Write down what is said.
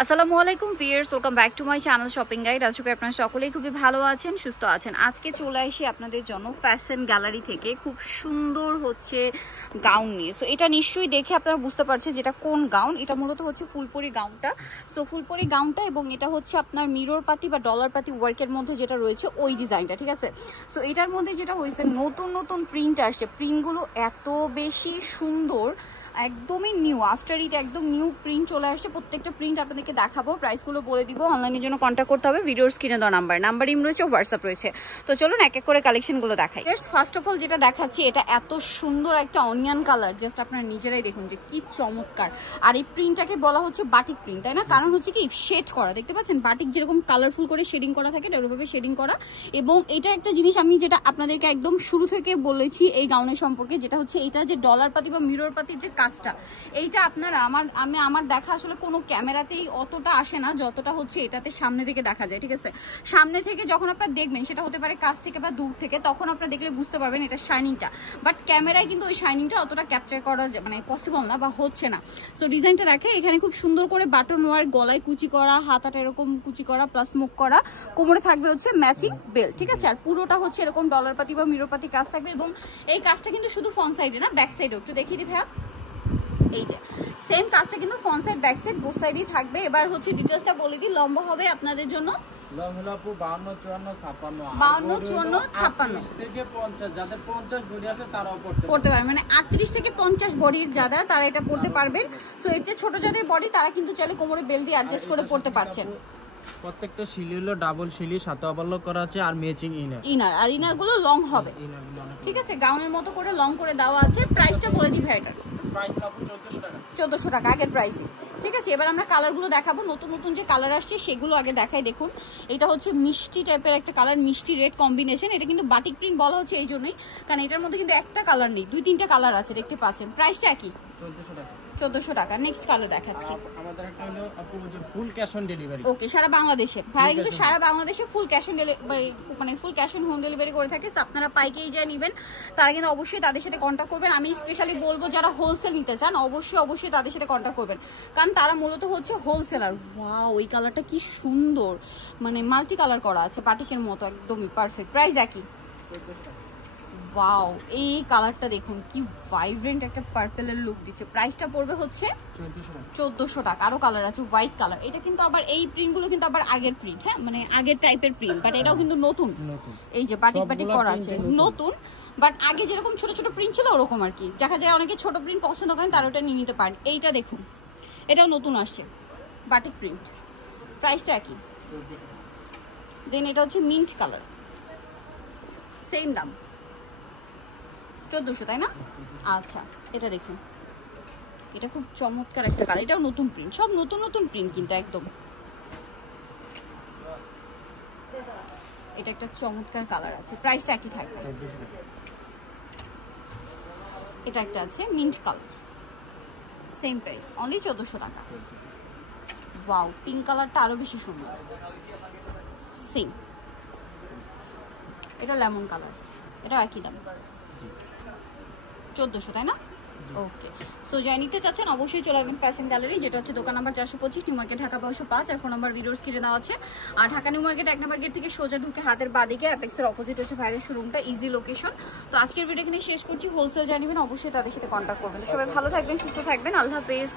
আসসালামু আলাইকুম viewers, welcome back to my channel shopping guide. আজকে আপনারা সকলেই খুবই ভালো আছেন, সুস্থ আছেন। আজকে চলে আসি আপনাদের জন্য ফ্যাশন গ্যালারি থেকে খুব সুন্দর হচ্ছে গাউন নিয়ে। সো এটা নিশ্চয়ই দেখে আপনারা বুঝতে পারছেন যেটা কোন গাউন। এটা মূলত হচ্ছে ফুলপরি গাউনটা। সো ফুলপরি গাউনটা এবং এটা হচ্ছে আপনার মিরর পাতি বা ডলার পাতি ওয়ার্কের মধ্যে যেটা রয়েছে ওই ডিজাইনটা, ঠিক আছে। সো এটার মধ্যে যেটা হয়েছে নতুন নতুন প্রিন্ট আসছে। প্রিন্টগুলো এত বেশি সুন্দর, একদমই নিউ, আফটার ইট একদম নিউ প্রিন্ট চলে আসছে। প্রত্যেকটা প্রিন্ট আপনাদেরকে দেখাবো, প্রাইসগুলো বলে দিব। অনলাইনের জন্য কন্ট্যাক্ট করতে হবে, ভিডিওর স্ক্রিনে দেওয়া নাম্বার ইম রয়েছে, হোয়াটসঅ্যাপ রয়েছে। তো চলুন এক এক করে কালেকশনগুলো দেখাই। ফার্স্ট অফ অল যেটা দেখাচ্ছি, এটা এত সুন্দর একটা অনিয়ন কালার, জাস্ট আপনারা নিজেরাই দেখুন যে কি চমৎকার। আর এই প্রিন্টটাকে বলা হচ্ছে বাটিক প্রিন্ট, তাই না? কারণ হচ্ছে কি শেড করা, দেখতে পাচ্ছেন বাটিক যেরকম কালারফুল করে শেডিং করা থাকে, ওইভাবে শেডিং করা। এবং এটা একটা জিনিস আমি যেটা আপনাদেরকে একদম শুরু থেকে বলেছি এই গাউনের সম্পর্কে, যেটা হচ্ছে এটা যে ডলার পাতি বা মিরর পাতির যে কাজটা, এইটা আপনারা আমার দেখা আসলে কোনো ক্যামেরাতেই অতটা আসে না যতটা হচ্ছে এটাতে সামনে থেকে দেখা যায়, ঠিক আছে। সামনে থেকে যখন আপনারা দেখবেন, সেটা হতে পারে কাছ থেকে বা দূর থেকে, তখন আপনারা দেখলে বুঝতে পারবেন এটা শাইনিংটা। বাট ক্যামেরায় কিন্তু ওই শাইনিংটা অতটা ক্যাপচার করা মানে পসিবল না বা হচ্ছে না। সো ডিজাইনটা দেখে এখানে খুব সুন্দর করে বাটন ওয়ার, গলায় কুচি করা, হাতাটা এরকম কুচি করা, প্লাস মুখ করা, কোমরে থাকবে হচ্ছে ম্যাচিং বেল্ট, ঠিক আছে। আর পুরোটা হচ্ছে এরকম ডলার পাতি বা মিরর পাতি কাজ থাকবে। এবং এই কাজটা কিন্তু শুধু ফ্রন্ট সাইডে না, ব্যাক সাইডেও একটু দেখিয়ে দিই ভাইয়া। এই যে সেম কাজটা কিন্তু front side back side both সাইডই থাকবে। এবার হচ্ছে ডিটেইলসটা বলে দিই। লম্বা হবে আপনাদের জন্য 52, 54, 56 থেকে 50, যাদের 50 বডি আছে তারাও পড়তে পারবে, মানে 38 থেকে 50 বডির যারা, তারা এটা পড়তে পারবেন। সো এর যে ছোট যাদের বডি, তারা কিন্তু চাইলে কোমরে বেল্ট দিয়ে অ্যাডজাস্ট করে পড়তে পারছেন। প্রত্যেকটা শিলি হলো ডাবল শিলি, সাথে ওভারলক করা আছে, আর ম্যাচিং ইনার। আর ইনার গুলো লং হবে, ঠিক আছে, গাউনের মতো করে লং করে দেওয়া আছে। প্রাইসটা বলে দিই ভাই, এটার প্রাইস লাগবে 1400 টাকা। 1400 টাকা আগের প্রাইসই, ঠিক আছে। এবার আমরা কালারগুলো দেখাবো, নতুন নতুন যে কালার আসছে সেগুলো আগে দেখাই। দেখুন এটা হচ্ছে মিষ্টি টাইপের একটা কালার, মিষ্টি রেড কম্বিনেশন। এটা কিন্তু বাটিক প্রিন্ট বলা হচ্ছে এই জন্যই, কারণ এটার মধ্যে কিন্তু একটা কালার নেই, 2-3টা কালার আছে, দেখতে পাচ্ছেন। প্রাইসটা কি? 1400 টাকা। 1400 টাকা। নেক্সট কালার দেখাচ্ছি। আমাদের একটা হলো আপু যে ফুল ক্যাশ অন ডেলিভারি। ওকে, সারা বাংলাদেশে ভাই কিন্তু সারা বাংলাদেশে ফুল ক্যাশ অন ডেলিভারি, মানে full cash on home delivery করে থাকে। আপনারা পাইকারি যা নেবেন তারা কিন্তু অবশ্যই তাদের সাথে কন্ট্যাক্ট করবেন। আমি স্পেশালি বলবো যারা হোলসেল নিতে চান অবশ্যই তাদের সাথে কন্ট্যাক্ট করবেন, কারণ তারা মূলত হচ্ছে হোলসেলার। ওয়াও, ওই কালারটা কি সুন্দর, মানে মাল্টি কালার করা আছে বাটিকের মতো, একদমই পারফেক্ট। প্রাইস একই। ওয়াও, এই কালারটা দেখুন কি ভাইব্রেন্ট একটা পার্পেলের লুক দিচ্ছে। প্রাইসটা পড়বে হচ্ছে 1400 টাকা। আরো কালার আছে, হোয়াইট কালার। এটা কিন্তু আবার এই প্রিন্টগুলো কিন্তু আবার আগের প্রিন্ট, হ্যাঁ, মানে আগের টাইপের প্রিন্ট, বাট এটাও কিন্তু নতুন। এই যে বাটিক করা আছে নতুন, বাট আগে যেরকম ছোট ছোট প্রিন্ট ছিল ওরকম আর কি। দেখা যায় অনেকে ছোট প্রিন্ট পছন্দ করেন, তারা ওটা নিয়ে নিতে পারেন। এইটা দেখুন, এটাও নতুন আসছে, বাটিক প্রিন্ট। প্রাইসটা একই। দেন এটা হচ্ছে মিন্ট কালার, সেম দাম 1400, তাই না? আচ্ছা, এটা দেখুন, এটা খুব চমৎকার একটা কালার, এটাও নতুন প্রিন্ট, সব নতুন নতুন প্রিন্ট কিন্তু একদম। এটা একটা চমৎকার কালার আছে, প্রাইসটা একই থাকবে। এটা একটা আছে mint colour, same price, only 1400 টাকা। ওয়াও, পিঙ্ক কালারটা আরো বেশি সুন্দর, সেম। এটা লেমন কালার, এটাও একই দাম 1400, তাই না? ওকে, সো যাই নিতে চাচ্ছেন অবশ্যই চলে আসবেন ফ্যাশন গ্যালারি, যেটা হচ্ছে দোকান নাম্বার 425, নিউ মার্কেট, ঢাকা 505। আর ফোন নাম্বার ভিডিওর স্ক্রিনে দেওয়া আছে। আর ঢাকা নিউ মার্কেট 1 নম্বর গেট থেকে সোজা ঢুকে হাতের বাদিকে অ্যাপেক্সের অপোজিট হচ্ছে ভাইয়ের শোরুমটা, ইজি লোকেশন। তো আজকের ভিডিও এখানে শেষ করছি। হোলসেল জানিবেন অবশ্যই তাদের সাথে কন্ট্যাক্ট করবেন। সবাই ভালো থাকবেন, সুস্থ থাকবেন, আল্লাহ হাফেজ।